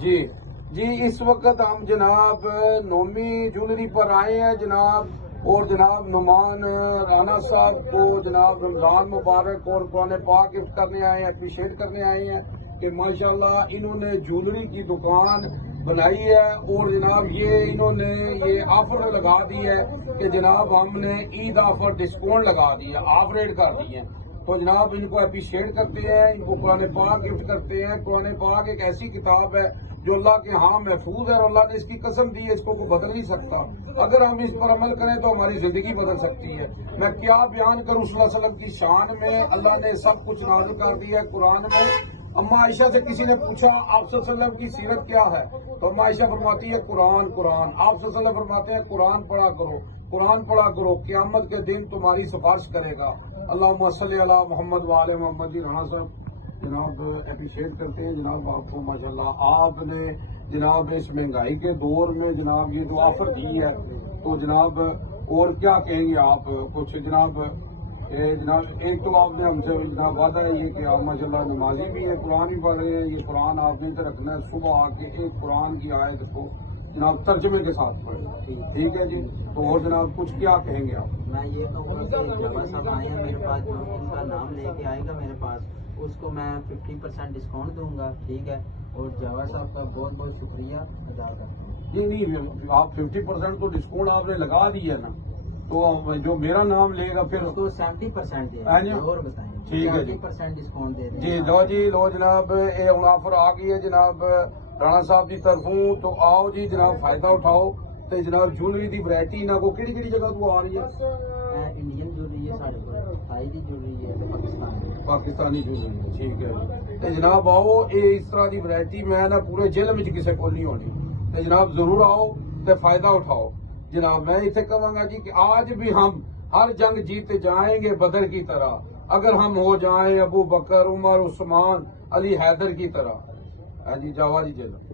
جی جی اس وقت ہم جناب نومی جولری پر آئے ہیں جناب، اور جناب نعمان رانا صاحب کو جناب رمضان مبارک اور قرآن پاک گفٹ کرنے آئے ہیں، اپریشیٹ کرنے آئے ہیں کہ ماشاءاللہ انہوں نے جولری کی دکان بنائی ہے، اور جناب یہ انہوں نے یہ آفر لگا دی ہے کہ جناب ہم نے عید آفر ڈسکاؤنٹ لگا دی ہے، آف ریٹ کر دی ہے۔ تو جناب ان کو اپریشیٹ کرتے ہیں، ان کو قرآن پاک گفٹ کرتے ہیں۔ قرآن پاک ایک ایسی کتاب ہے جو اللہ کے ہاں محفوظ ہے، اور اللہ نے اس کی قسم دی ہے، اس کو کوئی بدل نہیں سکتا۔ اگر ہم اس پر عمل کریں تو ہماری زندگی بدل سکتی ہے۔ میں کیا بیان کروں صلی اللہ علیہ وسلم کی شان میں، اللہ نے سب کچھ نازل کر دیا ہے قرآن میں۔ اما عائشہ سے کسی نے پوچھا آپ صلی اللہ علیہ وسلم کی سیرت کیا ہے، تو اما عائشہ فرماتی ہے قرآن قرآن۔ آپ صلی اللہ علیہ وسلم فرماتے ہیں قرآن پڑھا کرو، قرآن پڑھا کرو، قیامت کے دن تمہاری سفارش کرے گا۔ اللہم صلی علی محمد وآل محمد۔ جی رانا صاحب جناب اپریشیٹ کرتے ہیں جناب آپ کو، ماشاءاللہ آپ نے جناب اس مہنگائی کے دور میں جناب یہ جو آفر دی ہے، تو جناب اور کیا کہیں گے آپ کچھ جناب؟ جناب ایک تو آپ نے ہم سے جناب وعدہ ہے یہ کہ آپ ماشاءاللہ نمازی بھی ہیں، قرآن بھی پڑھ رہے ہیں، یہ قرآن آپ نے رکھنا ہے، صبح آ کے ایک قرآن کی آیت کو جناب ترجمے کے ساتھ پڑھیں، ٹھیک ہے جی؟ تو اور جناب کچھ کیا کہیں گے آپ؟ میں یہ کہوں گا کہ جب صاحب آئے ہیں میرے پاس، جو ان کا نام لے کے آئے گا میرے پاس، اس کو میں 50% ڈسکاؤنٹ دوں گا، ٹھیک ہے؟ اور جاوا صاحب کا بہت بہت شکریہ ادا کرتا ہوں۔ جی نہیں، آپ 50% تو ڈسکاؤنٹ آپ نے لگا دی ہے نا، تو جو میرا نام لے گا پھر اس کو 70% دے اور بتائیں، ٹھیک ہے جی 70% ڈسکاؤنٹ دے جی لو جناب یہ ہوں آفر آ گئی ہے جناب رانا صاحب کی طرفوں، تو آؤ جی جناب فائدہ اٹھاؤ۔ تو جناب جولری دی ورائٹی نہ کو کہڑی کہڑی جگہ تو آ رہی ہے؟ انڈین جولری ہے سارے کو، تھائی دی جولری ہے، پاکستانی جولری، ٹھیک ہے تو جناب آؤ، یہ اس طرح دی ورائٹی میں نا پورے جیل میں کسی کو نہیں ہونی، تو جناب ضرور آؤ تو فائدہ اٹھاؤ۔ جناب میں اسے کہوں گا جی کہ آج بھی ہم ہر جنگ جیتے جائیں گے بدر کی طرح، اگر ہم ہو جائیں ابو بکر عمر عثمان علی حیدر کی طرح۔ ہاں جی جاوا جی جناب۔